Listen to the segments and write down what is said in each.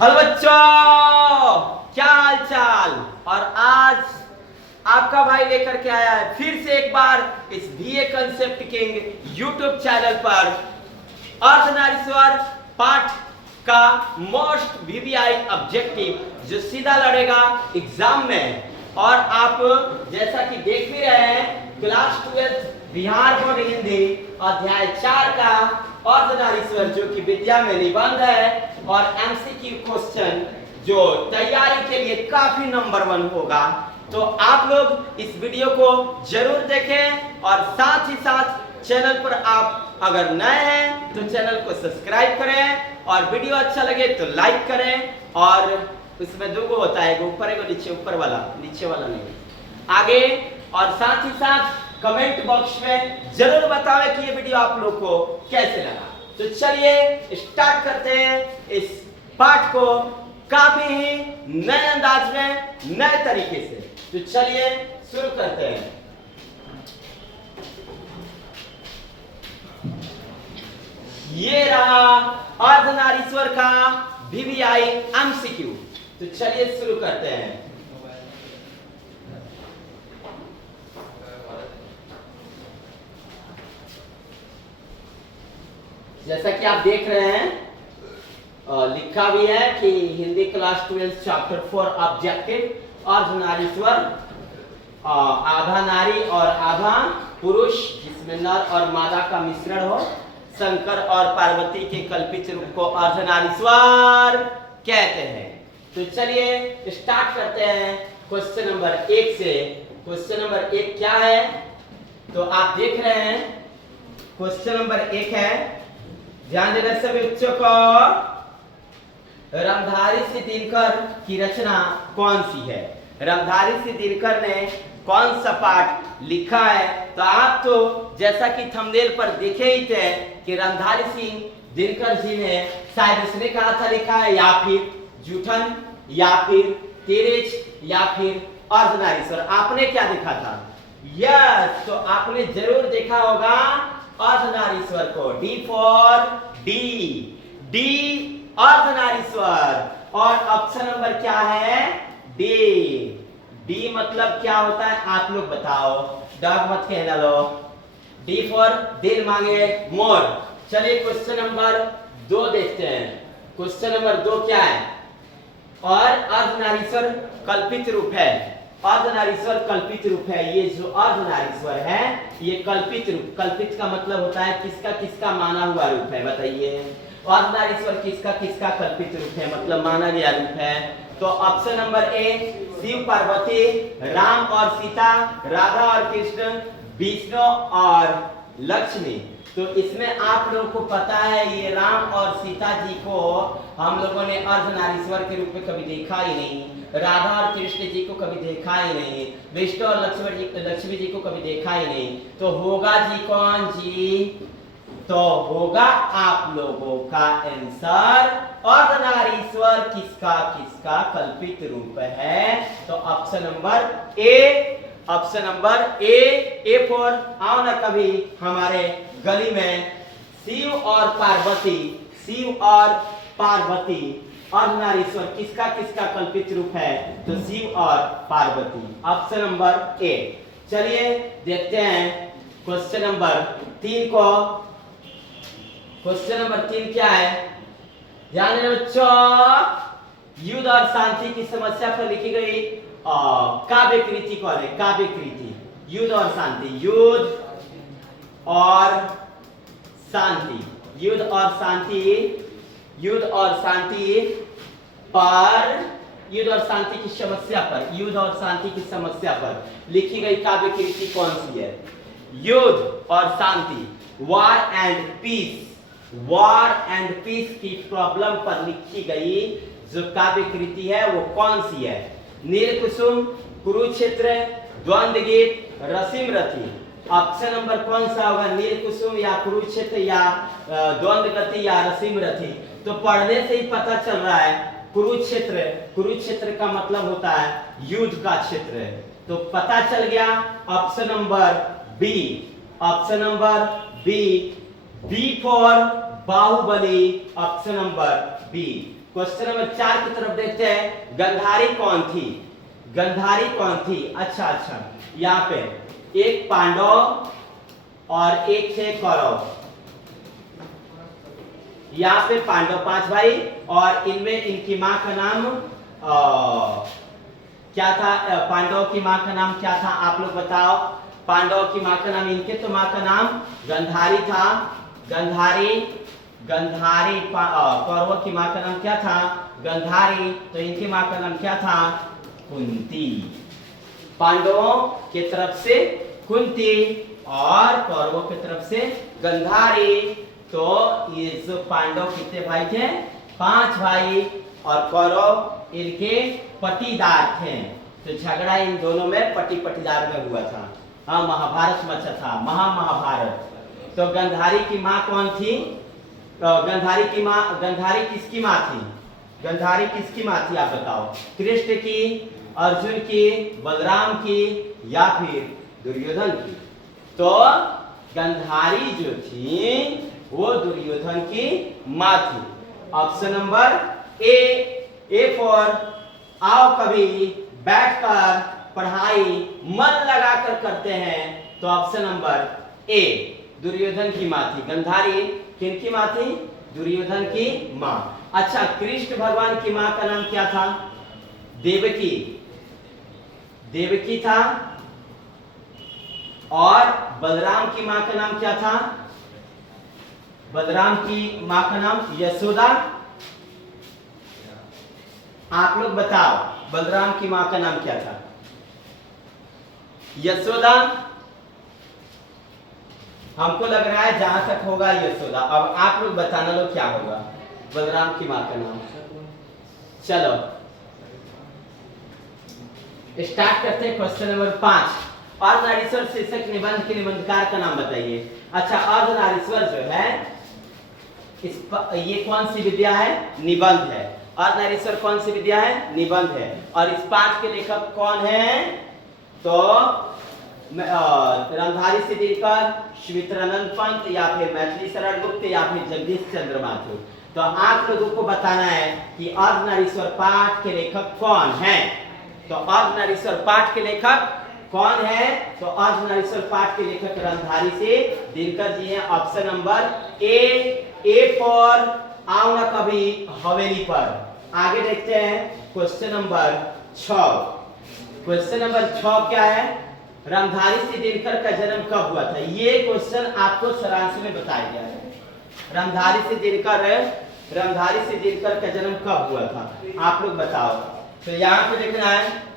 Hello बच्चों, क्या हाल चाल। और आज आपका भाई लेकर के आया है फिर से एक बार इस BA concept king YouTube channel पर अर्धनारीश्वर पाठ का मोस्ट वीवीआई ऑब्जेक्टिव जो सीधा लड़ेगा एग्जाम में। और आप जैसा कि देख भी रहे हैं क्लास 12 बिहार बोर्ड हिंदी अध्याय 4 का अर्धनारीश्वर जो कि विद्या में निबंध है और एमसीक्यू क्वेश्चन जो तैयारी के लिए काफी नंबर 1 होगा। तो आप लोग इस वीडियो को जरूर देखें और साथ ही साथ चैनल पर आप अगर नए हैं तो चैनल को सब्सक्राइब करें और वीडियो अच्छा लगे तो लाइक करें। और उसमें दो होता है, ऊपर एगो नीचे, ऊपर वाला नीचे वाला नहीं, आगे। और साथ ही साथ कमेंट बॉक्स में जरूर बताएं कि ये वीडियो आप लोग को कैसे लगा। तो चलिए स्टार्ट करते हैं इस पाठ को काफी ही नए अंदाज में, नए तरीके से। तो चलिए शुरू करते हैं। ये रहा अर्धनारीश्वर का वीवीआई एमसीक्यू। तो चलिए शुरू करते हैं। जैसा कि आप देख रहे हैं लिखा भी है कि Hindi class 12 chapter 4 objective Ardhanarishwar, आधा नारी और आधा पुरुष जिसमें नर और मादा का मिश्रण हो, शंकर और पार्वती के कल्पित रूप को अर्धनारीश्वर कहते हैं। तो चलिए स्टार्ट करते हैं क्वेश्चन नंबर 1 से। क्वेश्चन नंबर 1 क्या है तो आप देख रहे हैं क्वेश्चन नंबर 1 है, ध्यान देना सभी बच्चों को। रामधारी सिंह दिनकर की रचना कौन सी है? रामधारी सिंह दिनकर ने कौन सा पाठ लिखा है? तो आप तो जैसा कि थंबनेल पर देखे ही थे कि रामधारी सिंह दिनकर जी ने शायद उसने कहा था लिखा है या फिर जूठन या फिर तेरेच या फिर अर्धनारीश्वर। आपने क्या देखा था? यस, तो आपने जरूर देखा होगा अर्धनारीश्वर को। D for D Ardhanarishwar. और ऑप्शन नंबर क्या है? डी मतलब क्या होता है आप लोग बताओ, डॉग मत कहना लो। डी फॉर दिल मांगे मोर। चलिए क्वेश्चन नंबर 2 देखते हैं। क्वेश्चन नंबर 2 क्या है? और अर्धनारीश्वर कल्पित रूप है। अर्धनारीश्वर कल्पित रूप है। ये जो अर्धनारीश्वर है ये कल्पित रूप, कल्पित का मतलब होता है किसका किसका माना हुआ रूप है। बताइए अर्धनारीश्वर किसका किसका कल्पित रूप है, मतलब माना गया रूप है। तो option number A Shiv Parvati, Ram और सीता, राधा और कृष्ण, विष्णु और लक्ष्मी। तो इसमें आप लोगों को पता है ये राम और सीता जी को हम लोगों ने अर्धनारीश्वर के रूप में कभी देखा ही नहीं, राधा और कृष्ण जी को कभी देखा ही नहीं, विष्णु और लक्ष्मी जी को कभी देखा ही नहीं। तो होगा जी कौन जी? तो होगा आप लोगों का आंसर अर्धनारीश्वर किसका किसका कल्पित रूप है। तो option number A, option number A for आओ ना कभी हमारे गली में। शिव और पार्वती, शिव और पार्वती अर्धनारीश्वर किसका किसका कल्पित रूप है? तो शिव और पार्वती, ऑप्शन नंबर ए। चलिए देखते हैं क्वेश्चन नंबर 3 को। क्वेश्चन नंबर 3 क्या है? ध्यान देना बच्चों। युद्ध और शांति की समस्या पर लिखी गई काव्य कृति कौन है? काव्य कृति युद्ध और शांति, युद्ध और शांति, युद्ध और शांति, युद्ध और शांति पर, युद्ध और शांति की समस्या पर, युद्ध और शांति की समस्या पर लिखी गई काव्य कृति कौन सी है? युद्ध और शांति, war and peace, war and peace की प्रॉब्लम पर लिखी गई जो काव्य कृति है वो कौन सी है? नीलकुसुम, कुरुक्षेत्र, द्वंद्व गीत, रसीम रथी। ऑप्शन नंबर कौन सा होगा? नीलकुसुम या कुरुक्षेत्र या द्वंद्व गति या रसीम रथी। तो पढ़ने से ही पता चल रहा है कुरुक्षेत्र, कुरुक्षेत्र का मतलब होता है युद्ध का क्षेत्र। तो पता चल गया option number B, option number B, B for Baahubali, option number B. Question number 4 की तरफ देखते हैं। गंधारी कौन थी? गंधारी कौन थी? अच्छा, यहाँ पे एक पांडव और एक थे कौरव। यहाँ पे पांडव 5 भाई और इनमें इनकी माँ का नाम क्या था? पांडव की माँ का नाम क्या था? आप लोग बताओ। पांडव की माँ का नाम, इनके तो माँ का नाम गंधारी था। गंधारी कौरवों की माँ का नाम क्या था? गंधारी। तो इनकी माँ का नाम क्या था? कुंती। पांडवों की तरफ से कुंती और कौरवों की तरफ से गंधारी। तो ये जो पांडव कितने भाई थे? 5 भाई और कौरव इनके पटीदार थे। तो झगड़ा इन दोनों में पटीदार में हुआ था। हाँ, महाभारत मचा था, महाभारत। तो गंधारी की माँ कौन थी? गंधारी किसकी माँ थी? गंधारी किसकी माँ थी आप बताओ? कृष्ण की, अर्जुन की, बलराम की या फिर दुर्योधन की? तो गंधारी जो थी वो दुर्योधन की माँ थी। ऑप्शन नंबर ए फॉर आओ कभी बैठकर पढ़ाई मन लगाकर करते हैं। तो ऑप्शन नंबर ए दुर्योधन की माँ थी। गंधारी किनकी माँ थी? दुर्योधन की माँ। अच्छा, कृष्ण भगवान की माँ का नाम क्या था? देवकी था। और बलराम की माँ का नाम क्या था? बलराम की माँ का नाम यशोदा। आप लोग बताओ, बलराम की माँ का नाम क्या था? यशोदा। हमको लग रहा है जहां तक होगा यशोदा। अब आप लोग बताना लो क्या होगा बलराम की माँ का नाम। चलो स्टार्ट करते हैं। Question number 5। अर्धनारीश्वर शीर्षक निबंध के निबंधकार का नाम बताइए। अच्छा, अर्धनारीश्वर जो है ये कौन सी विद्या है? निबंध है। अर्धनारीश्वर कौन सी विद्या है? निबंध है। और इस पाठ के लेखक कौन है? तो रामधारी सिद्धिकर, सुमित्रानंद पंत या फिर मैथिली शरण गुप्त या फिर जगदीश चंद्र माथुर। तो आप लोगों को बताना है कि अर्धनारीश्वर पाठ के लेखक कौन है। तो अर्धनारीश्वर पाठ के लेखक कौन है? तो अर्धनारीश्वर पाठ के लेखक रामधारी से दिनकर जी हैं। ऑप्शन नंबर ए फॉर आओ ना कभी हवेली पर। आगे देखते हैं क्वेश्चन नंबर 6। क्वेश्चन नंबर 6 क्या है? रामधारी से दिनकर का जन्म कब हुआ था? ये क्वेश्चन आपको सारांश में बताया गया है। रामधारी से दिनकर का जन्म कब हुआ था? आप लोग बताओ। तो यहाँ पे देखना है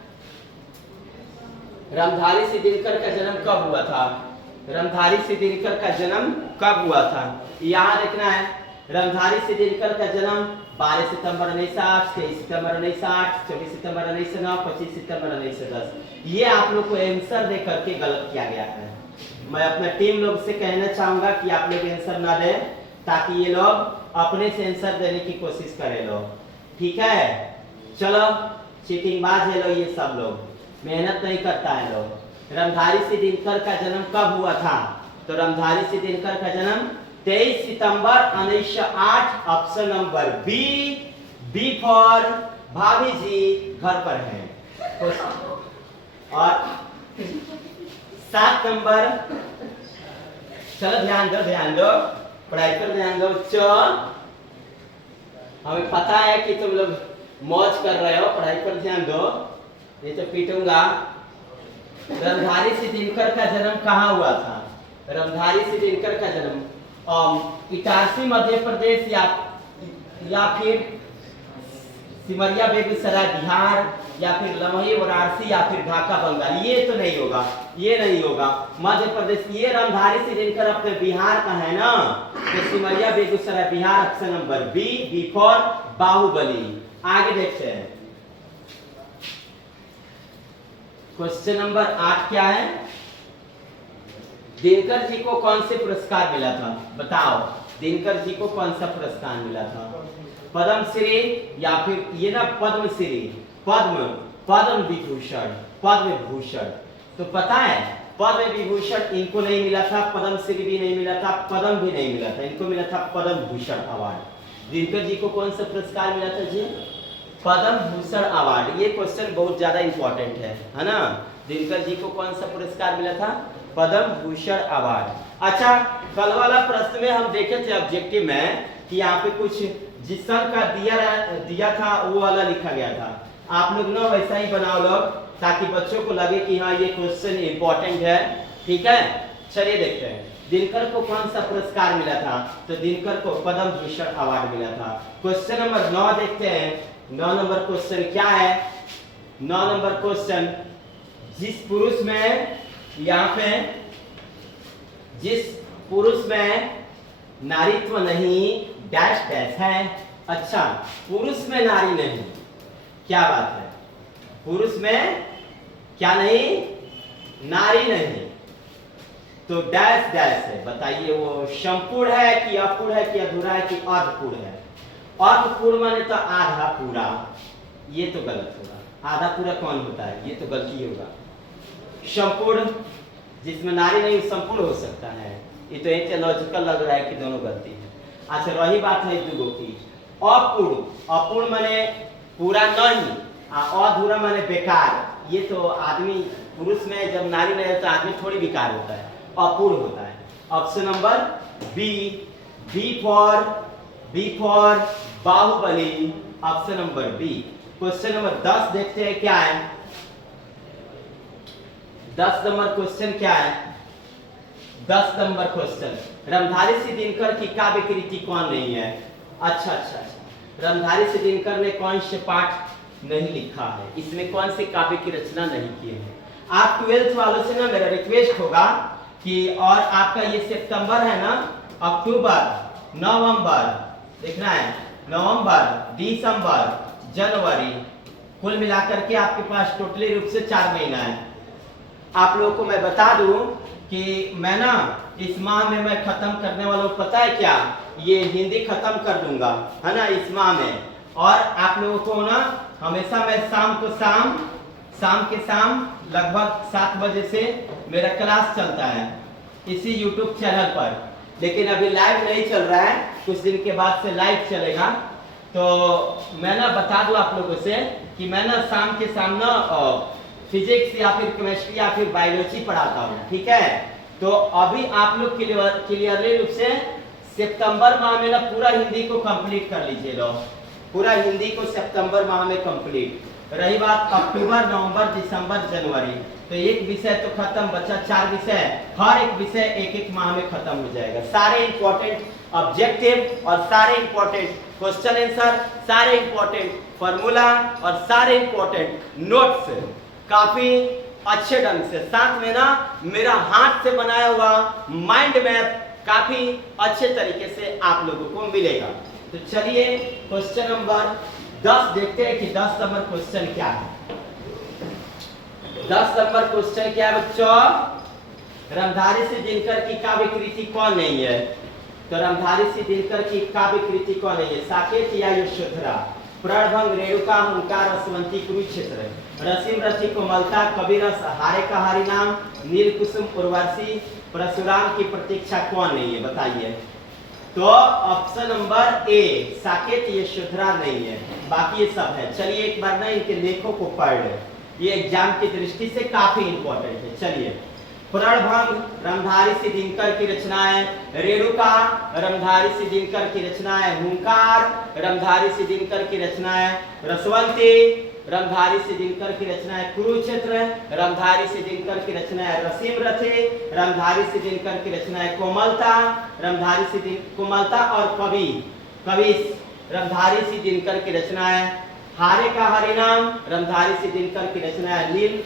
रामधारी से दिनकर का जन्म कब हुआ था? रामधारी से दिनकर का जन्म कब हुआ था? यहाँ देखना है रामधारी से दिनकर का जन्म 12 सितंबर 1960, 23 सितंबर 1960, 24 सितंबर 1909, 25 सितंबर 1910। ये आप लोग को आंसर दे करके गलत किया गया है। मैं अपना टीम लोग से कहना चाहूंगा कि आप लोग आंसर ना दें, ताकि ये लोग अपने से आंसर देने की कोशिश करें लोग। ठीक है? चलो, चीटिंगबाज है लोग, ये सब लोग मेहनत नहीं करता है लोग। रामधारी से दिनकर का जन्म कब हुआ था? तो रामधारी से दिनकर का जन्म 23 सितंबर 1908। ऑप्शन नंबर बी फॉर भाभी जी घर पर है। और 7 नंबर, चलो ध्यान दो, पढ़ाई पर ध्यान दो। हमें पता है कि तुम लोग मौज कर रहे हो, पढ़ाई पर ध्यान दो, नहीं तो पीटूंगा। रामधारी से दिनकर का जन्म कहाँ हुआ था? रामधारी से दिनकर का जन्म इटारसी मध्य प्रदेश या फिर सिमरिया बेगूसराय बिहार या फिर लमही वाराणसी या फिर ढाका बंगाल। ये तो नहीं होगा, ये नहीं होगा। मध्य प्रदेश, ये रामधारी से दिनकर अपने बिहार का है ना, तो Simaria Begusarai Bihar. Option number B for Baahubali. आगे देखते हैं क्वेश्चन नंबर 8 क्या है? दिनकर जी को कौन से पुरस्कार मिला था? बताओ, दिनकर जी को कौन सा पुरस्कार मिला था? पद्मश्री या फिर ये ना पद्मश्री, पद्म भूषण। तो पता है पद्म विभूषण इनको नहीं मिला था, पद्मश्री भी नहीं मिला था, पद्म भी नहीं मिला था, इनको मिला था पद्म भूषण अवार्ड। दिनकर जी को कौन सा पुरस्कार मिला था जी? पद्म भूषण अवार्ड। ये क्वेश्चन बहुत ज्यादा इंपॉर्टेंट है ना। दिनकर जी को कौन सा पुरस्कार मिला था? पद्म भूषण अवार्ड। अच्छा, कल वाला प्रश्न में हम देखे थे ऑब्जेक्टिव में कि यहाँ पे कुछ जिस सन का दिया था वो वाला लिखा गया था। आप लोग ना वैसा ही बनाओ लोग, ताकि बच्चों को लगे कि हाँ ये क्वेश्चन इंपॉर्टेंट है। ठीक है, चलिए देखते हैं दिनकर को कौन सा पुरस्कार मिला था। तो दिनकर को पद्म भूषण अवार्ड मिला था। क्वेश्चन नंबर 9 देखते हैं। 9 नंबर क्वेश्चन क्या है? 9 नंबर क्वेश्चन, जिस पुरुष में यहाँ पे जिस पुरुष में नारीत्व नहीं डैश डैश है। अच्छा, पुरुष में नारी नहीं, क्या बात है? पुरुष में क्या नहीं? नारी नहीं, तो डैश डैश है। बताइए वो संपूर्ण है कि अपूर्ण है कि अधूरा है कि अर्धपूर्ण है? अर्धपूर्ण माने तो आधा पूरा, ये तो गलत होगा। आधा पूरा कौन होता है? ये तो गलती होगा। संपूर्ण जिसमें नारी नहीं संपूर्ण हो सकता है। ये तो एक लॉजिकल लग रहा है कि दोनों गलती है। अच्छा, रही बात है दुगो की। अपूर्ण, अपूर्ण माने पूरा नहीं, अधूरा माने बेकार। ये तो आदमी, पुरुष में जब नारी नहीं तो आदमी थोड़ी बेकार होता है, अपूर्ण होता है। Option number B, B for Baahubali. Option number B. Question number 10 देखते हैं क्या है। 10 नंबर क्वेश्चन क्या है? 10 नंबर क्वेश्चन, रमधारी सिंह दिनकर की काव्य कृति कौन नहीं है? अच्छा, रमधारी सिंह दिनकर ने कौन से पाठ नहीं लिखा है? इसमें कौन से काव्य की रचना नहीं की है? आप 12th वालों से ना मेरा रिक्वेस्ट होगा कि, और आपका ये सितंबर है ना, अक्टूबर, नवंबर देखना है, नवंबर, दिसंबर, जनवरी, कुल मिलाकर के आपके पास टोटली रूप से 4 महीना है। आप लोगों को मैं बता दूं कि मैं ना इस माह में मैं खत्म करने वाला हूँ, पता है क्या? ये हिंदी खत्म कर दूंगा, है ना, इस माह में। और आप लोगों को ना हमेशा मैं शाम के शाम लगभग 7 बजे से मेरा क्लास चलता है इसी YouTube चैनल पर। लेकिन अभी लाइव नहीं चल रहा है, कुछ दिन के बाद से लाइव चलेगा। तो मैं ना बता दूं आप लोगों से कि मैं ना शाम के शाम ना फिजिक्स या फिर केमिस्ट्री या फिर बायोलॉजी पढ़ाता हूँ। ठीक है, तो अभी आप लोग क्लियरली रूप से सितंबर माह में ना पूरा हिंदी को कंप्लीट कर लीजिए लोग, पूरा हिंदी को सितंबर माह में कंप्लीट। रही बात अक्टूबर, नवंबर, दिसंबर, जनवरी, तो एक विषय तो खत्म, बचा 4 विषय। हर एक विषय एक माह में खत्म हो जाएगा। सारे इंपॉर्टेंट ऑब्जेक्टिव और सारे इंपॉर्टेंट क्वेश्चन आंसर, सारे इंपॉर्टेंट फॉर्मूला और सारे इंपॉर्टेंट नोट्स काफी अच्छे ढंग से, साथ में ना मेरा हाथ से बनाया हुआ माइंड मैप काफी अच्छे तरीके से आप लोगों को मिलेगा। तो चलिए क्वेश्चन नंबर 10 देखते हैं कि 10 नंबर क्वेश्चन क्या है। 10 नंबर क्वेश्चन क्या है बच्चों? रमधारी सिंह दिनकर की काव्य कृति कौन नहीं है? तो रमधारी सिंह दिनकर की काव्य कृति कौन नहीं है? साकेत या यशोधरा, प्रणभंग, रेणुका, हुंकार, रसवंती, कुरुक्षेत्र, रसीम रची, कोमलता, कबीरस, हारे का हरि नाम, नील कुसुम, उर्वशी, परशुराम की प्रतीक्षा कौन नहीं है? बताइए। तो ऑप्शन नंबर ए साकेत यशोधरा नहीं है, बाकी ये सब है। चलिए एक बार ना इनके लेखों को पढ़ लें, ये एग्जाम की दृष्टि से काफी इंपॉर्टेंट है। चलिए, प्रणभंग रमधारी सिंह दिनकर की रचना है, रेणुका रमधारी सिंह दिनकर की रचना है, हुंकार रमधारी सिंह दिनकर की रचना है, रसवंती रमधारी सिंह दिनकर की रचना है, कुरुक्षेत्र रमधारी सिंह दिनकर की रचना है, रसीम रथे रमधारी सिंह दिनकर की रचना है, कोमलता रमधारी सिंह कोमलता और कवि रमधारी सिंह दिनकर की रचना है, हारे का हरिनाम रमधारी सिंह दिनकर की रचना है, नील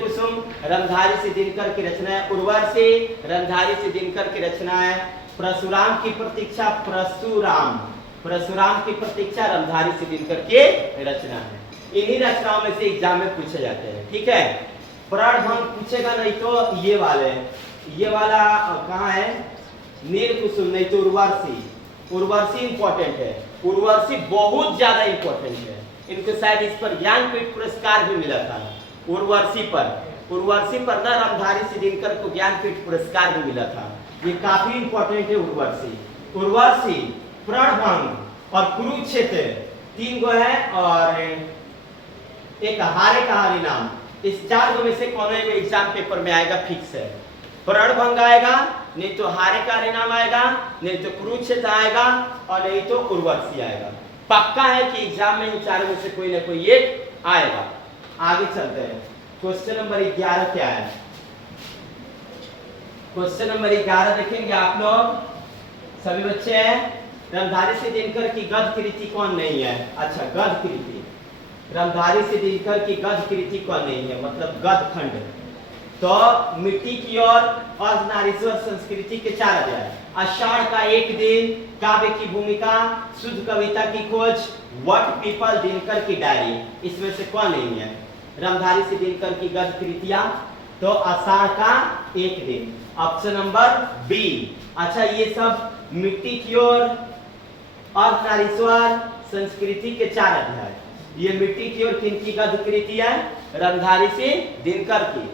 कुसुम रमधारी सिंह दिनकर की रचना है, उर्वशी रमधारी सिंह दिनकर की रचना है, परशुराम की प्रतीक्षा रमधारी सिंह दिनकर की रचना है। इन्हीं रचनाओं में से एग्जाम में पूछे जाते हैं। ठीक है, प्रणभंग पूछेगा नहीं तो ये वाला कहाँ है? नील कुसुम, नहीं तो उर्वशी इंपॉर्टेंट है। उर्वशी बहुत ज्यादा इंपॉर्टेंट है, इनको शायद इस पर ज्ञानपीठ पुरस्कार भी मिला था। उर्वशी पर ना रमधारी सिंह दिनकर को ज्ञानपीठ पुरस्कार भी मिला था। ये काफी इंपॉर्टेंट है। उर्वशी, उर्वशी, प्रणभंग और कुरुक्षेत्र 3 गो है और एक हारे का हरिनाम। इस 4 गो में से कौन एक एग्जाम पेपर में आएगा फिक्स है। प्रणभंग आएगा, नहीं तो हारे का हरिनाम आएगा, नहीं तो कुरुक्षेत्र आएगा और नहीं तो उर्वशी आएगा। पक्का है कि एग्जाम में इन 4 में से कोई ना कोई एक आएगा। आगे चलते हैं। क्वेश्चन नंबर 11 क्या है? क्वेश्चन नंबर 11 देखेंगे आप लोग सभी बच्चे हैं। रंगधारी से दिनकर की गद्य कृति कौन नहीं है? अच्छा, गद्य कृति, रंगधारी से दिनकर की गद्य कृति कौन नहीं है, मतलब गद्य खंड। तो मिट्टी की ओर अर्धनारीश्वर संस्कृति के 4 अध्याय, आषाढ़ का एक दिन, काव्य की भूमिका, शुद्ध कविता की खोज, व्हाट पीपल, दिनकर की डायरी, इसमें से कौन नहीं है? रंगधारी से दिनकर की गद्य कृतियां, तो आषाढ़ का एक दिन, ऑप्शन नंबर बी। अच्छा, ये सब मिट्टी की ओर अर्धनारीश्वर संस्कृति के 4 अध्याय, ये मिट्टी की ओर किनकी गद्य कृति है? रंगधारी से दिनकर की।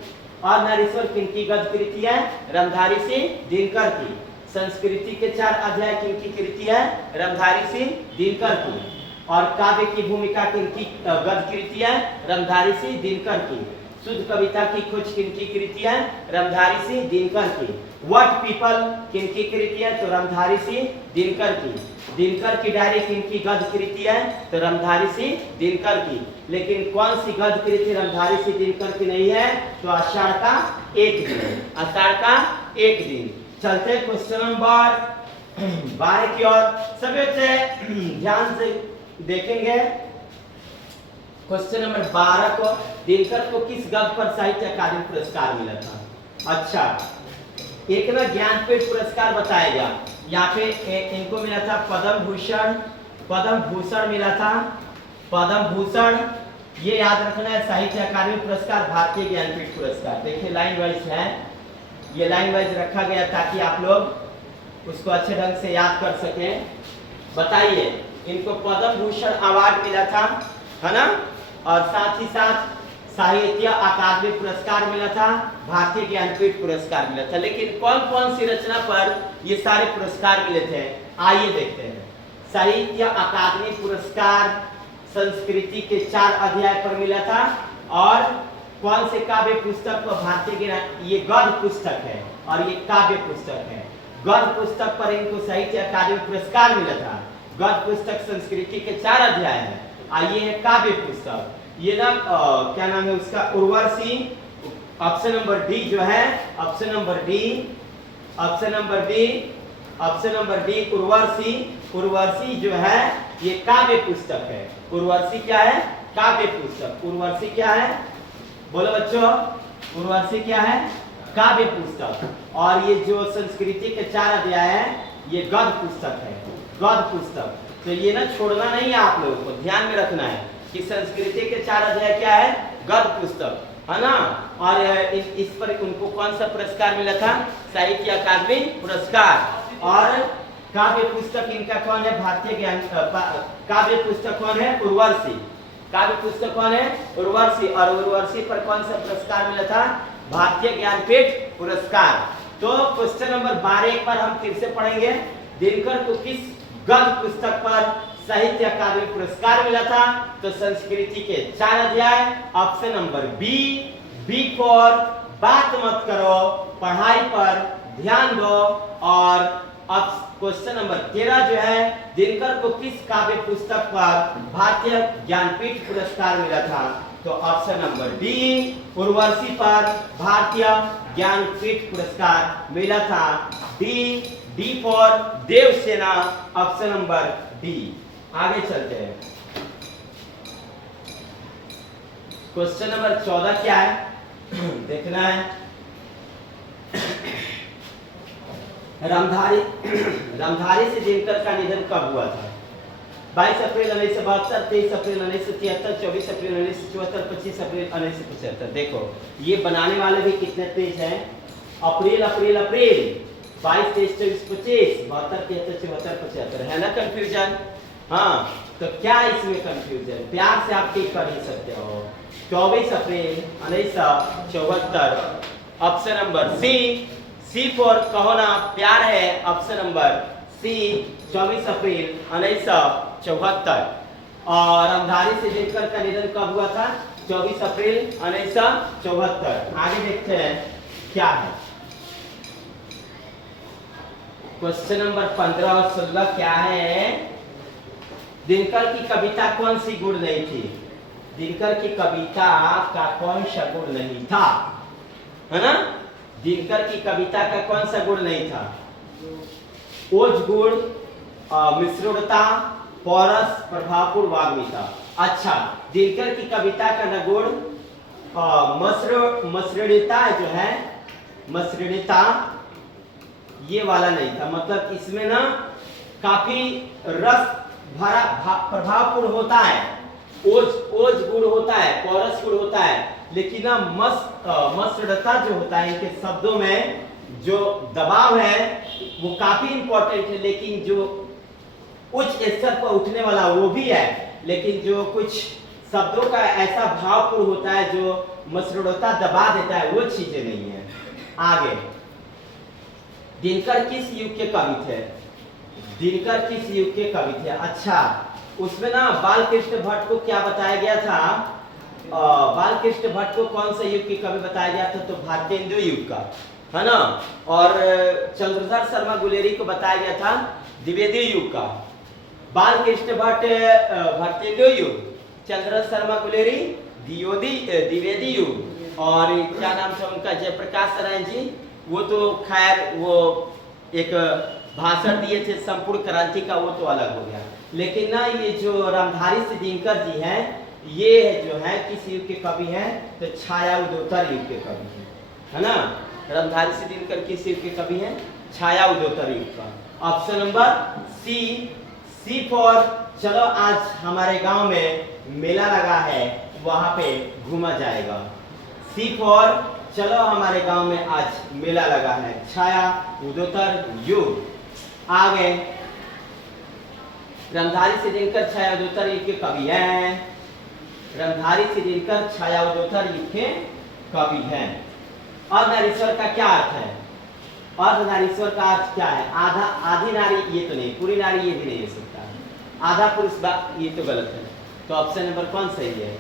अर्धनारीश्वर किनकी गद्य कृति है? रंगधारी से दिनकर की। संस्कृति के 4 अध्याय किनकी कृति है? रंगधारी से दिनकर की। और काव्य की भूमिका किनकी गद्य कृति है? रंगधारी से दिनकर की। शुद्ध कविता की खोज किनकी कृति है? रंगधारी से दिनकर की। व्हाट पीपल किनकी कृति है? तो रंगधारी से दिनकर की। दिनकर की डायरी किनकी गद्य कृति है? तो रंगधारी से दिनकर की। लेकिन कौन सी गद्य कृति रंगधारी से दिनकर की नहीं है? तो आषाढ़ का एक दिन, आषाढ़ का एक दिन। चलते क्वेश्चन नंबर 12 की ओर। सभी बच्चे ध्यान से देखेंगे। क्वेश्चन नंबर 12 को, दिनकर को किस गद्य पर साहित्य अकादमी पुरस्कार मिला था? अच्छा, एक ना ज्ञानपीठ पुरस्कार बताया गया, यहाँ पे इनको मिला था पद्म भूषण, पद्म भूषण मिला था, पद्म भूषण, ये याद रखना है। साहित्य अकादमी पुरस्कार, भारतीय ज्ञानपीठ पुरस्कार, देखिए लाइन वाइज है, ये लाइन वाइज रखा गया ताकि आप लोग उसको अच्छे ढंग से याद कर सकें। बताइए, इनको पद्म भूषण अवार्ड मिला था, है ना, और साथ ही साथ साहित्य अकादमी पुरस्कार मिला था, भारतीय ज्ञानपीठ पुरस्कार मिला था। लेकिन कौन कौन सी रचना पर ये सारे पुरस्कार मिले थे? आइए देखते हैं। साहित्य अकादमी पुरस्कार संस्कृति के 4 अध्याय पर मिला था। और कौन से काव्य पुस्तक पर भारतीय ये गद्य पुस्तक है और ये काव्य पुस्तक है। गद्य पुस्तक पर इनको साहित्य अकादमी पुरस्कार मिला था। गद्य पुस्तक संस्कृति के 4 अध्याय है। आइए है काव्य पुस्तक, ये ना क्या नाम है उसका? उर्वशी। ऑप्शन नंबर डी जो है, option number D, option number D, option number D Urvashi. Urvashi जो है ये काव्य पुस्तक है। उर्वशी क्या है? काव्य पुस्तक। उर्वशी क्या है? बोलो बच्चों, उर्वशी क्या है? काव्य पुस्तक। और ये जो संस्कृति के 4 अध्याय है ये गद्य पुस्तक है, गद्य पुस्तक। तो ये ना छोड़ना नहीं है, आप लोगों को ध्यान में रखना है कि संस्कृति के 4 अध्याय क्या है? गद्य पुस्तक, है ना। और इस पर उनको कौन सा पुरस्कार मिला था? साहित्य अकादमी पुरस्कार। और काव्य पुस्तक इनका कौन है? भारतीय ज्ञान काव्य पुस्तक कौन है? उर्वशी। काव्य पुस्तक कौन है? उर्वशी। और उर्वशी पर कौन सा पुरस्कार मिला था? भारतीय ज्ञानपीठ पुरस्कार। तो क्वेश्चन नंबर 12 एक बार हम फिर से पढ़ेंगे। दिनकर को किस गद्य पुस्तक पर साहित्य अकादमी पुरस्कार मिला था? तो संस्कृति के 4 अध्याय, option number B. B for बात मत करो, पढ़ाई पर ध्यान दो। और अब क्वेश्चन नंबर 13 जो है, दिनकर को किस काव्य पुस्तक पर भारतीय ज्ञानपीठ पुरस्कार मिला था? तो ऑप्शन नंबर डी, उर्वशी पर भारतीय ज्ञानपीठ पुरस्कार मिला था। D, D for Devsena, option number D. आगे चलते हैं। क्वेश्चन नंबर 14 क्या है? देखना है। रामधारी से दिनकर का निधन कब हुआ था? 22 अप्रैल 1972, 23 अप्रैल 1973, 24 अप्रैल 1974, 25 अप्रैल 1975। देखो ये बनाने वाले भी कितने पेज हैं? अप्रैल अप्रैल अप्रैल, 22, 23, 24, 25, 72, 73, 74, 75। है ना कंफ्यूजन? हाँ, तो क्या इसमें कंफ्यूजन? प्यार से आप टिक कर ही सकते हो। 24 अप्रैल 1974, ऑप्शन नंबर सी। C4 कहो ना प्यार है, ऑप्शन नंबर सी 24 अप्रैल 1974। और रामधारी सिद्दीकर का निधन कब हुआ था? 24 अप्रैल 1974। आगे देखते हैं क्या है। क्वेश्चन नंबर 15 और 16 क्या है? दिनकर की कविता कौन सी गुण नहीं थी? दिनकर की कविता का कौन सा गुण नहीं था, है ना? दिनकर की कविता का कौन सा गुण नहीं था? ओज गुण, मिश्रणता, पौरस, प्रभावपूर्ण वाग्मिता। अच्छा, दिनकर की कविता का न गुण मसृणता जो है, मसृणता ये वाला नहीं था। मतलब इसमें ना काफी रस भरा प्रभावपूर्ण होता है, ओज गुण होता है, पौरस गुण होता है, लेकिन ना मसृणता जो होता है, इनके शब्दों में जो दबाव है वो काफी इंपॉर्टेंट है, लेकिन जो उच्च स्तर पर उठने वाला वो भी है, लेकिन जो कुछ शब्दों का ऐसा भावपूर्ण होता है जो मसृणता दबा देता है, वो चीजें नहीं है। आगे, दिनकर किस युग के कवि थे? दिनकर किस युग के कवि थे? अच्छा, उसमें ना बाल कृष्ण भट्ट को क्या बताया गया था? बाल कृष्ण भट्ट को कौन सा युग के कवि बताया गया था? तो भारतेंदु युग का, है ना? और चंद्रशेखर शर्मा गुलेरी को बताया गया था द्विवेदी युग का। बाल कृष्ण भट्ट भारतेंदु युग, चंद्रशेखर शर्मा गुलेरी द्विवेदी युग। और क्या नाम था उनका? जयप्रकाश नारायण जी। वो तो खैर वो एक भाषण दिए थे संपूर्ण क्रांति का, वो तो अलग हो गया। लेकिन ना ये जो रामधारी सिद्दीकर जी हैं, ये जो है किस युग के कवि हैं? तो छाया उदोत्तर युग के कवि हैं, है ना? रामधारी सिद्दीकर किस युग के कवि हैं? छाया उदोत्तर युग का। ऑप्शन नंबर सी फॉर चलो आज हमारे गांव में मेला लगा है, वहां पे घूमा जाएगा। सी फॉर चलो हमारे गांव में आज मेला लगा है, छाया उदोत्तर युग। आगे, रामधारी सिद्दीकर छाया उदोत्तर युग के कवि हैं। रामधारी सिद्दीकर छाया उदोत्तर युग के कवि हैं। अर्धनारीश्वर का क्या अर्थ है? अर्धनारीश्वर का अर्थ क्या है? आधा, आधी नारी ये तो नहीं, पूरी नारी ये भी नहीं हो सकता, आधा पुरुष ये तो गलत है। तो ऑप्शन नंबर कौन सही है?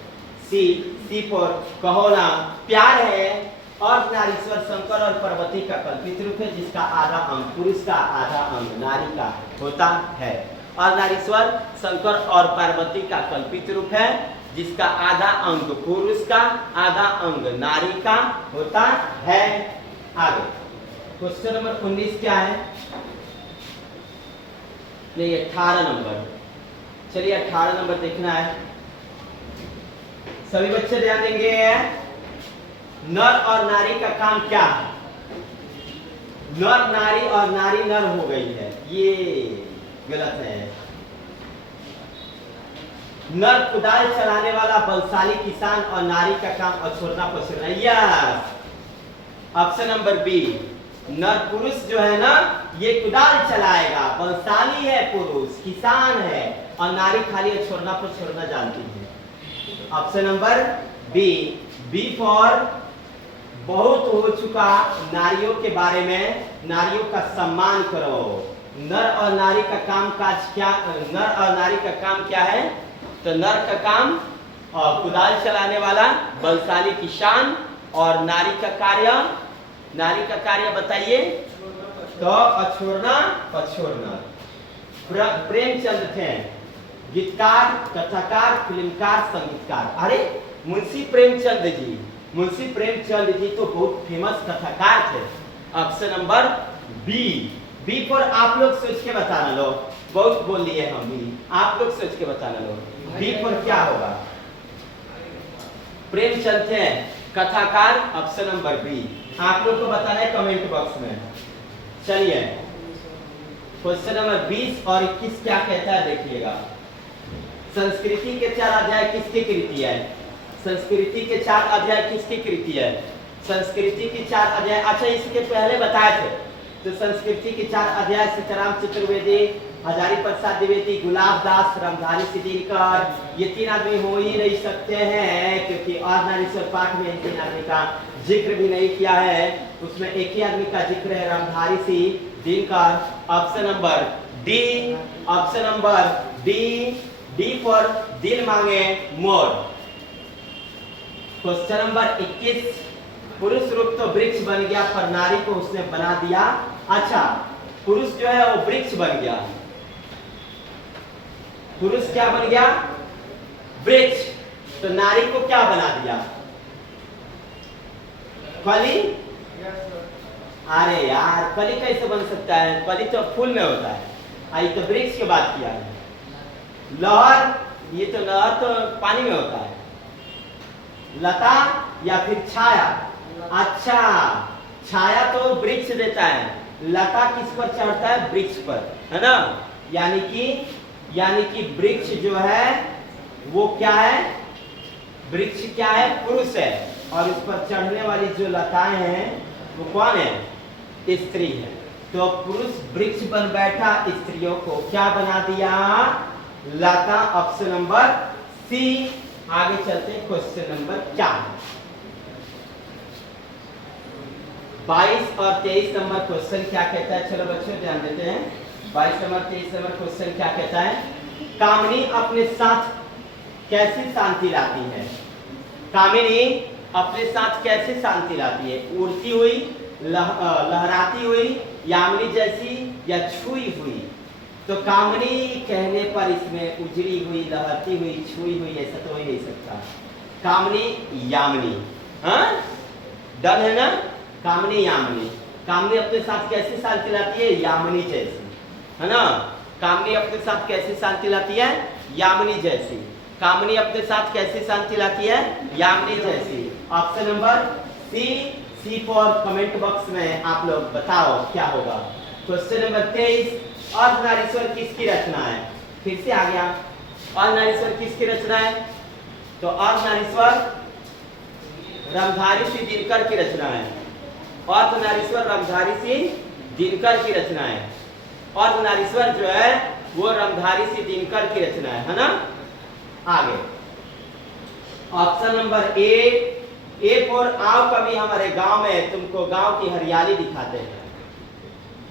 सी फॉर कहो ना प्यार है। अर्धनारीश्वर शंकर और पार्वती का कल्पित रूप है, जिसका आधा अंग पुरुष का, आधा अंग नारी का होता है। अर्धनारीश्वर शंकर और पार्वती का कल्पित रूप है, जिसका आधा अंग पुरुष का, आधा अंग नारी का होता है। आगे, क्वेश्चन नंबर 19 क्या है? नहीं, 18 नंबर। चलिए 18 नंबर देखना है, सभी बच्चे ध्यान देंगे। नर और नारी का काम क्या है? नर नारी और नारी नर हो गई है, ये गलत है। नर कुदाल चलाने वाला बलशाली किसान और नारी का काम अछोड़ना पछोड़ना। Yes, option number B. नर पुरुष जो है ना, ये कुदाल चलाएगा, बलशाली है पुरुष, किसान है, और नारी खाली अछोड़ना पछोड़ना जानती है। ऑप्शन नंबर बी फॉर बहुत हो चुका नारियों के बारे में, नारियों का सम्मान करो। नर और नारी का काम काज क्या? नर और नारी का काम क्या है? तो नर का काम कुदाल चलाने वाला बलशाली किसान, और नारी का कार्य बताइए? तो अछोड़ना पछोड़ना। प्रेमचंद थे गीतकार, कथाकार, फिल्मकार, संगीतकार। अरे मुंशी प्रेमचंद जी तो बहुत फेमस कथाकार थे। ऑप्शन नंबर बी पर आप लोग सोच के बताना लो, बहुत बोल लिए हम भी, आप लोग सोच के बताना लो बी पर क्या होगा। प्रेमचंद थे कथाकार, ऑप्शन नंबर बी। आप लोग को बताना है कमेंट बॉक्स में। चलिए क्वेश्चन नंबर 20 और 21 क्या कहता है देखिएगा। संस्कृति के 4 अध्याय किसकी कृति है? संस्कृति के 4 अध्याय किसकी कृति है? संस्कृति के 4 अध्याय। अच्छा, इसके पहले बताए थे तो संस्कृति के 4 अध्याय सीताराम चतुर्वेदी, हजारी प्रसाद द्विवेदी, गुलाब दास, रामधारी सिद्दीकर, ये 3 आदमी हो ही नहीं सकते हैं, क्योंकि अर्धनारीश्वर पाठ में इन 3 आदमी का जिक्र भी नहीं किया है। उसमें एक ही आदमी का जिक्र है, रामधारी सिद्दीकर। Option number D, option number D for दिल मांगे मोर। क्वेश्चन नंबर 21, पुरुष रूप तो वृक्ष बन गया पर नारी को उसने बना दिया। अच्छा, पुरुष जो है वो वृक्ष बन गया, पुरुष क्या बन गया? वृक्ष। तो नारी को क्या बना दिया? कली? अरे यार, कली कैसे बन सकता है? कली तो फूल में होता है, आई तो वृक्ष की बात किया है। लहर, ये तो लहर तो पानी में होता है। लता या फिर छाया? अच्छा, छाया तो वृक्ष देता है, लता किस पर चढ़ता है? वृक्ष पर, है ना? यानी कि वृक्ष जो है वो क्या है? वृक्ष क्या है? पुरुष है, और इस पर चढ़ने वाली जो लताएं हैं वो कौन है? स्त्री है। तो पुरुष वृक्ष बन बैठा, स्त्रियों को क्या बना दिया? लता। Option number C. आगे चलते हैं, क्वेश्चन नंबर 4। 22 और 23 नंबर क्वेश्चन क्या कहता है? चलो बच्चों ध्यान देते हैं। 22 नंबर 23 नंबर क्वेश्चन क्या कहता है? कामिनी अपने साथ कैसी शांति लाती है? कामिनी अपने साथ कैसे शांति लाती है? उड़ती हुई, लहराती हुई, यामिनी जैसी, या छुई हुई? तो कामिनी कहने पर इसमें उजड़ी हुई, लहरती हुई, छुई हुई ऐसा तो हो ही नहीं सकता। कामिनी यामिनी, हाँ डन है ना? कामिनी यामिनी। कामिनी अपने साथ कैसे शांति लाती है? यामिनी जैसी, है ना? कामिनी अपने साथ कैसे शांति लाती है? यामिनी जैसी। कामिनी अपने साथ कैसे शांति लाती है? यामिनी जैसी। Option number C for comment box में आप लोग बताओ क्या होगा। क्वेश्चन नंबर 23, अर्धनारीश्वर किसकी रचना है? फिर से आ गया, अर्धनारीश्वर किसकी रचना है? तो अर्धनारीश्वर रामधारी सिंह दिनकर की रचना है। अर्धनारीश्वर रामधारी सिंह दिनकर की रचना है। अर्धनारीश्वर जो है वो रामधारी सिंह दिनकर की रचना है ना? आगे ऑप्शन नंबर ए फॉर आओ कभी हमारे गांव में, तुमको गांव की हरियाली दिखाते हैं।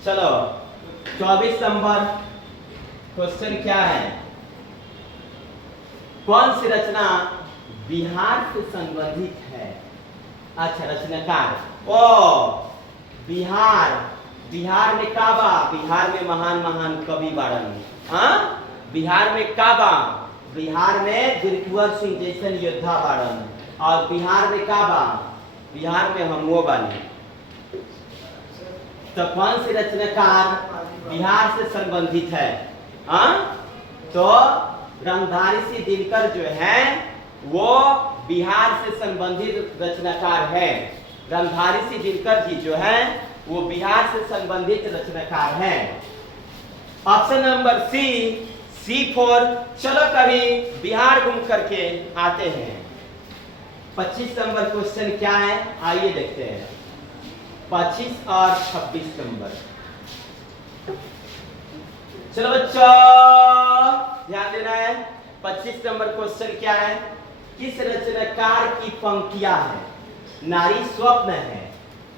चलो 24 नंबर क्वेश्चन क्या है? कौन सी रचना बिहार से संबंधित है? अच्छा, रचनाकार बिहार में काबा, बिहार में महान कवि बाड़न। हाँ, बिहार में काबा, बिहार में दिलकुवर सिंह जैसन योद्धा बाड़न, और बिहार में काबा, बिहार में हम वो बानी। तो कौन सी रचनाकार बिहार से संबंधित है? हाँ, तो रामधारी सिंह दिनकर जो है वो बिहार से संबंधित रचनाकार है। रामधारी सिंह दिनकर जी जो है वो बिहार से संबंधित रचनाकार है। ऑप्शन नंबर सी फॉर चलो कभी बिहार घूम करके आते हैं। 25 नंबर क्वेश्चन क्या है? आइए देखते हैं। 25 और 26 नंबर, चलो बच्चों ध्यान देना है। 25 नंबर क्वेश्चन क्या है? किस रचनाकार की पंक्तियां है? नारी स्वप्न है,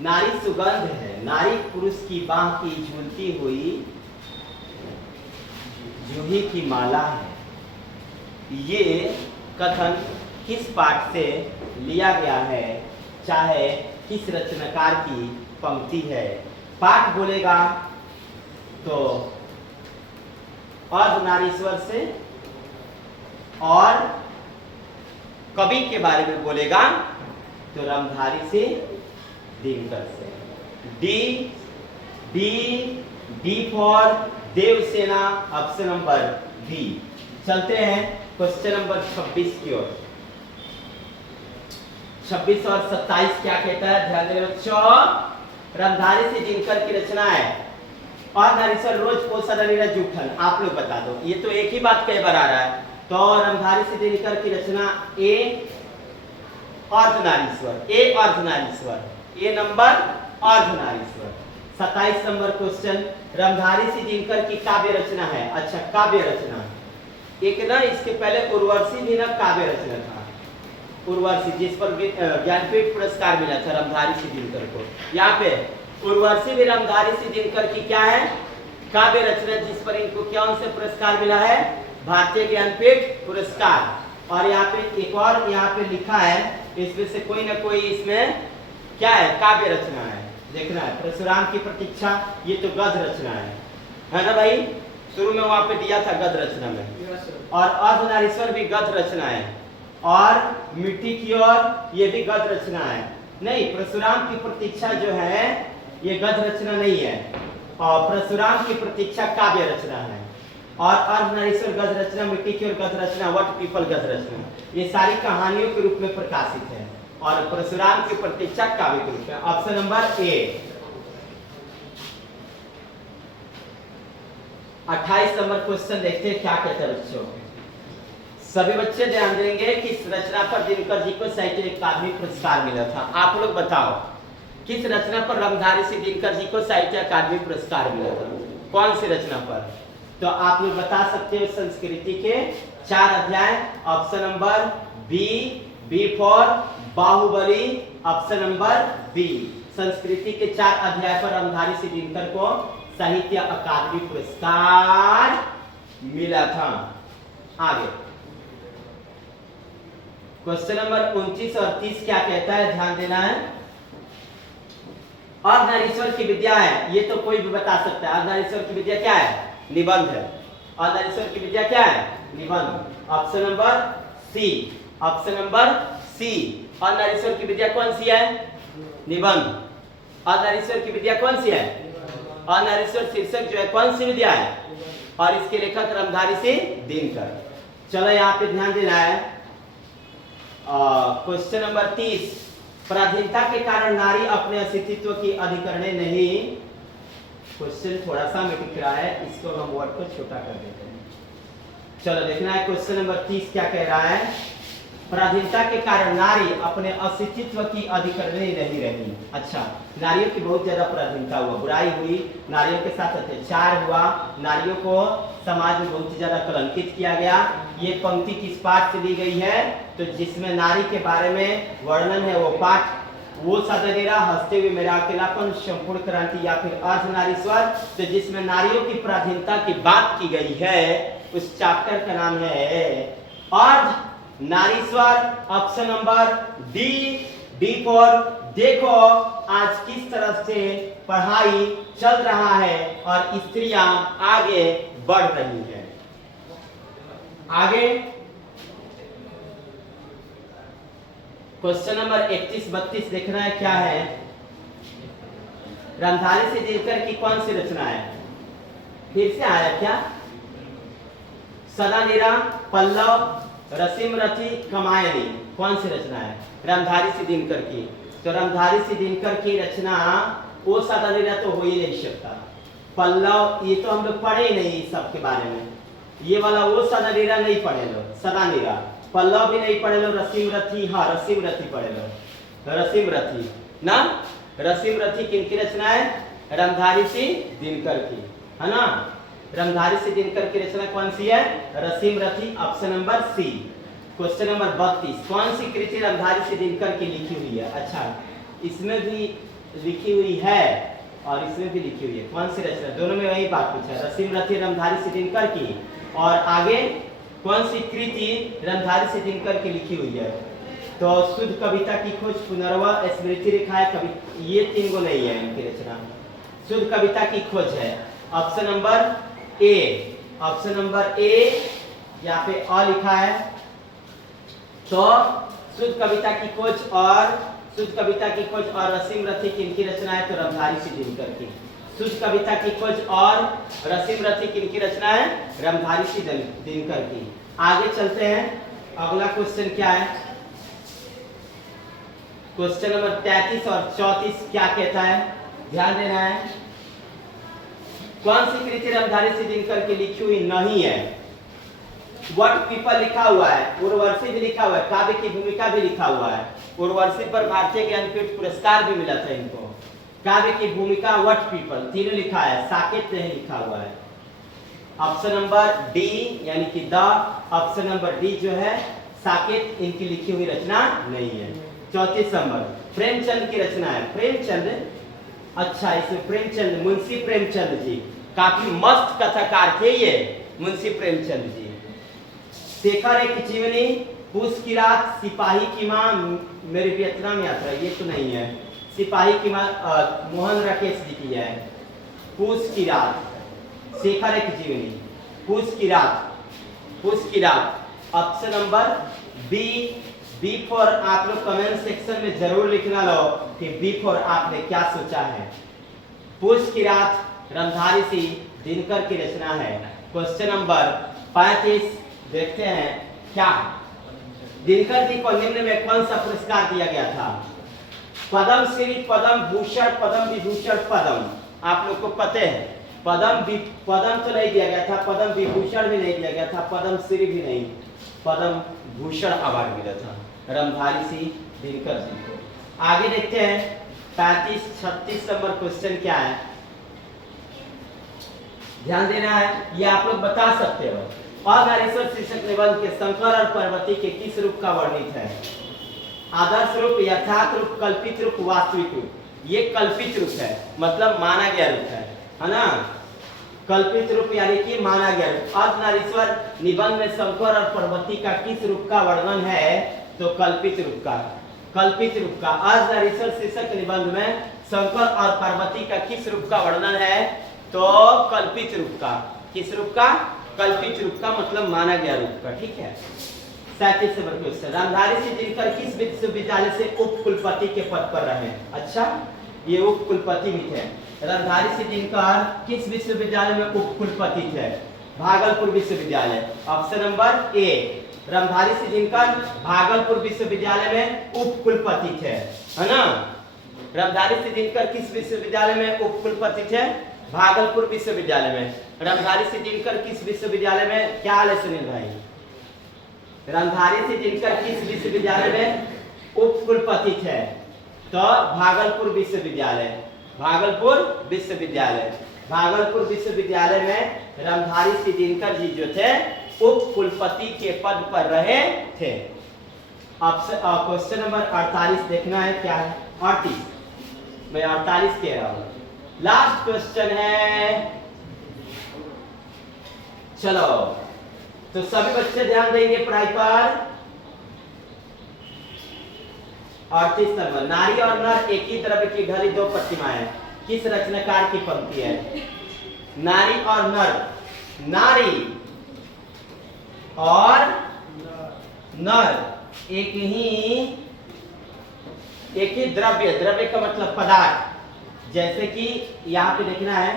नारी सुगंध है, नारी पुरुष की बाह की झूलती हुई जूही की माला है। ये कथन किस पाठ से लिया गया है, चाहे किस रचनाकार की पंक्ति है? पाठ बोलेगा तो अर्धनारीश्वर से, और कवि के बारे में बोलेगा तो रामधारी से दिनकर से। D for Devsena. Option number B. चलते हैं क्वेश्चन नंबर 26 की ओर। 26 और 27 क्या कहता है? ध्यान दें बच्चों। रामधारी से दिनकर की रचना है अर्धनारीश्वर रोज पोषण नीरज जूठन। आप लोग बता दो, ये तो एक ही बात कई बार आ रहा है। तो रामधारी से दिनकर की रचना A Ardhanarishwar, A number Ardhanarishwar. 27 number question, Ramdhari Singh Dinkar की काव्य रचना है। अच्छा, काव्य रचना एक ना, इसके पहले उर्वशी भी ना काव्य रचना था, उर्वशी, जिस पर ज्ञानपीठ पुरस्कार मिला था रामधारी सिंह दिनकर को। यहाँ पे उर्वशी भी रामधारी सिंह दिनकर की क्या है, काव्य रचना, जिस पर इनको क्या उनसे पुरस्कार मिला है, भारतीय ज्ञानपीठ पुरस्कार। और यहाँ पे एक और यहाँ पे लिखा है, इसमें से कोई ना कोई इसमें क्या है, काव्य रचना है, देखना है। परशुराम की प्रतीक्षा, ये तो गद्य रचना है ना भाई, शुरू में वहां पे दिया था गद्य रचना में। और अर्धनारीश्वर भी गद्य रचना है, और मिट्टी की ओर ये भी गद्य रचना है। नहीं, परशुराम की प्रतीक्षा जो है ये गद्य रचना नहीं है, और परशुराम की प्रतीक्षा काव्य रचना है। और अर्धनारीश्वर गद्य रचना, मिट्टी की ओर गद्य रचना, वट पीपल गद्य रचना, ये सारी कहानियों के रूप में प्रकाशित है। और परशुराम की प्रतीक्षा काव्य के रूप में। ऑप्शन नंबर ए। 28 नंबर क्वेश्चन देखते हैं क्या कहते हैं बच्चों। सभी बच्चे ध्यान देंगे, किस रचना पर दिनकर जी को साहित्य अकादमी पुरस्कार मिला था। आप लोग बताओ, किस रचना पर रामधारी सिंह दिनकर जी को साहित्य अकादमी पुरस्कार मिला था, कौन सी रचना पर? तो आप लोग बता सकते हो, संस्कृति के 4 अध्याय। Option number B for Baahubali. Option number B, संस्कृति के 4 अध्याय पर रामधारी सिंह दिनकर को साहित्य अकादमी पुरस्कार मिला था। आगे क्वेश्चन नंबर 29 और 30 क्या कहता है, ध्यान देना है। अर्धनारीश्वर की विद्या है, ये तो कोई भी बता सकता है। अर्धनारीश्वर की विद्या क्या है, निबंध है। अर्धनारीश्वर की विद्या क्या है, निबंध। Option number C, option number C, Ardhanarishwar की विद्या कौन सी है, निबंध। अर्धनारीश्वर की विद्या कौन सी है, अर्धनारीश्वर शीर्षक जो है कौन सी विद्या है, और इसके लेखक रामधारी सिंह दिनकर। चलो यहाँ पे ध्यान देना है। क्वेश्चन नंबर 30, पराधीनता के कारण नारी अपने अस्तित्व की अधिकरणे नहीं। क्वेश्चन थोड़ा सा मिट रहा है, इसको हम वर्ड को छोटा कर देते हैं। चलो देखना है क्वेश्चन नंबर 30 क्या कह रहा है। पराधीनता के कारण नारी अपने अस्तित्व की अधिकरणे नहीं रही। अच्छा, नारियों की बहुत ज्यादा पराधीनता हुआ, बुराई हुई, नारियों के साथ अत्याचार हुआ, नारियों को समाज में बहुत ज्यादा कलंकित किया गया। ये पंक्ति किस पाठ से ली गई है, तो जिसमें नारी के बारे में वर्णन है वो पाठ, वो सदनेरा, हंसते हुए मेरा अकेलापन, संपूर्ण क्रांति या फिर अर्धनारीश्वर, तो जिसमें नारियों की पराधीनता की बात की गई है, उस चैप्टर का नाम है Ardhanarishwar. Option number D for देखो आज किस तरह से पढ़ाई चल रहा है और स्त्रियां आगे बढ़ रही है। आगे क्वेश्चन नंबर 31-32 देखना है क्या है। रामधारी सिंह दिनकर की कौन सी रचना है, फिर से आया क्या, सदानीरा, पल्लव, रसीम रथी, कमायनी, कौन सी रचना है, रामधारी सिंह दिनकर की। तो रामधारी सिंह दिनकर की रचना वो सदानीरा तो हो ही नहीं सकता, पल्लव ये तो हम लोग पढ़े ही नहीं सब के बारे में, ये वाला वो सदानीरा नहीं पढ़े लो, सदानीरा, पल्लव भी नहीं पढ़े लो, रसीम रथी, हाँ रसीम रथी पढ़े लो, रसीम रथी ना, रसीम रथी किनकी रचना है, रामधारी सिंह दिनकर की, है ना। रामधारी सिंह दिनकर की रचना कौन सी है, Rashmirathi. Option number C. Question number 32, कौन सी कृति रामधारी सिंह दिनकर की लिखी हुई है। अच्छा, इसमें भी लिखी हुई है और इसमें भी लिखी हुई है, कौन सी रचना, दोनों में वही बात पूछा, रसीम रथी रामधारी सिंह दिनकर की, और आगे कौन सी कृति रामधारी सिंह दिनकर की लिखी हुई है। तो शुद्ध कविता की खोज, पुनर्वा, स्मृति रेखाएं, कवि, ये 3 गो नहीं है इनकी रचना। शुद्ध कविता की खोज है ऑप्शन नंबर ए, ऑप्शन नंबर ए, यहाँ पे अ लिखा है। तो शुद्ध कविता की खोज और शुद्ध कविता की खोज और रसीम रथी किनकी रचना है, तो रामधारी सिंह दिनकर की। शुद्ध कविता की खोज और रसीम रथी किनकी रचना है, रामधारी सिंह दिनकर की। आगे चलते हैं, अगला क्वेश्चन क्या है, क्वेश्चन नंबर 33 और 34 क्या कहता है, ध्यान देना है। कौन सी कृति रामधारी सिंह दिनकर की लिखी हुई नहीं है, वट पीपल लिखा हुआ है, उर्वशी भी लिखा हुआ है, काव्य की भूमिका भी लिखा हुआ है, उर्वशी पर भारतीय ज्ञानपीठ पुरस्कार भी मिला था इनको, काव्य की भूमिका व्हाट पीपल, तीनों लिखा है, साकेत नहीं लिखा हुआ है। ऑप्शन नंबर डी यानी कि द, ऑप्शन नंबर डी जो है साकेत इनकी लिखी हुई रचना नहीं है। 34 नंबर प्रेमचंद की रचना है। प्रेमचंद, अच्छा इसमें प्रेमचंद, मुंशी प्रेमचंद जी काफी मस्त कथाकार थे ये मुंशी प्रेमचंद जी। शेखर एक जीवनी, पूस की रात, सिपाही की माँ, मेरी वियतनाम यात्रा, ये तो नहीं है। सिपाही की माँ मोहन राकेश जी की है। पूस की रात, शेखर एक जीवनी, पूस की रात, पूस की रात। Option number B, B for आप लोग कमेंट सेक्शन में जरूर लिखना लो कि बी फॉर आपने क्या सोचा है। पूस की रात रंधारी सिंह दिनकर की रचना है। क्वेश्चन नंबर 35 देखते हैं क्या दिनकर जी को निम्न में कौन सा पुरस्कार दिया गया था? पद्म श्री, पद्म भूषण, पद्म विभूषण, पद्म आप लोग को पता है। पद्म तो नहीं दिया गया था, पद्म विभूषण भी नहीं दिया गया था, पद्म श्री भी नहीं, पद्म भूषण अवार्ड मिला था रंधारी सिंह दिनकर जी को। आगे देखते हैं 35-36 नंबर क्वेश्चन क्या है, ध्यान देना है, ये आप लोग बता सकते हो। अनारीश्वर शीर्षक निबंध के शंकर और पार्वती के किस रूप का वर्णित है? आदर्श रूप, यथार्थ रूप, कल्पित रूप, वास्तविक रूप। ये कल्पित रूप है, मतलब माना गया रूप है ना। कल्पित रूप यानी कि माना गया रूप। अर्धनारीश्वर निबंध में शंकर और पार्वती का किस रूप का वर्णन है? तो कल्पित रूप का, कल्पित रूप का। अर्धनारीश्वर शीर्षक निबंध में शंकर और पार्वती का किस रूप का वर्णन है? तो कल्पित रूप का। किस रूप का? कल्पित रूप का, मतलब माना गया रूप का। ठीक है। 37 नंबर क्वेश्चन, रंधारी सिंह दिनकर किस विश्वविद्यालय से उप कुलपति के पद पर रहे? अच्छा, ये उप कुलपति भी थे। रंधारी सिंह दिनकर किस विश्वविद्यालय में उप कुलपति थे? भागलपुर विश्वविद्यालय। Option number A, Ramdhari Singh Dinkar Bhagalpur विश्वविद्यालय में उप कुलपति थे, है ना। रंधारी सिंह दिनकर किस विश्वविद्यालय में उप कुलपति थे? भागलपुर विश्वविद्यालय में। रंधारी सिंह दिनकर किस विश्वविद्यालय में, क्या हाल है सुनील भाई? रंधारी सिंह दिनकर किस विश्वविद्यालय में उप कुलपति थे? तो भागलपुर विश्वविद्यालय, भागलपुर विश्वविद्यालय। भागलपुर विश्वविद्यालय में रंधारी सिंह दिनकर जी जो थे उप कुलपति के पद पर रहे थे। क्वेश्चन नंबर 48 देखना है क्या है? 38, मैं 48 कह रहा हूं। लास्ट क्वेश्चन है, चलो तो सभी बच्चे ध्यान देंगे पढ़ाई पर। 38 नंबर, नारी और नर एक ही द्रव्य की ढली दो प्रतिमाएं, किस रचनाकार की पंक्ति है? नारी और नर, नारी और नर एक ही द्रव्य, द्रव्य का मतलब पदार्थ, जैसे कि यहां पे देखना है,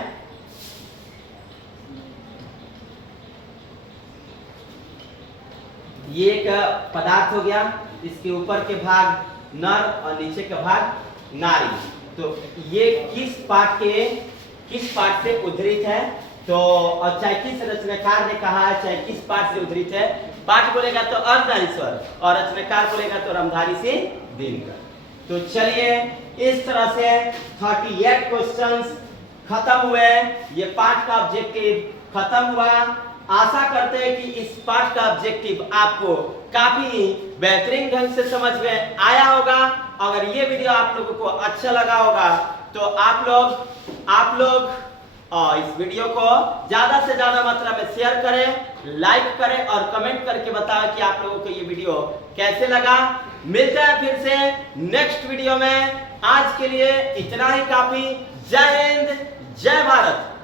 ये एक पदार्थ हो गया, इसके ऊपर के भाग नर और नीचे का भाग नारी। तो ये किस पाठ से उद्धृत है? तो चाहे किस रचनाकार ने कहा है, चाहे किस पाठ से उद्धृत है। पाठ बोलेगा तो अर्धनारीश्वर और रचनाकार बोलेगा तो रंधारी सिंह दिनकर। तो चलिए इस तरह से 38 क्वेश्चंस खत्म हुए, ये पाठ का ऑब्जेक्टिव खत्म हुआ। आशा करते हैं कि इस पाठ का ऑब्जेक्टिव आपको काफी बेहतरीन ढंग से समझ में आया होगा। अगर ये वीडियो आप लोगों को अच्छा लगा होगा तो आप लोग इस वीडियो को ज्यादा से ज्यादा मात्रा में शेयर करें, लाइक करें और कमेंट करके बताएं कि आप लोगों को ये वीडियो कैसे लगा। मिलते हैं फिर से नेक्स्ट वीडियो में। आज के लिए इतना ही काफी। जय हिंद, जय भारत।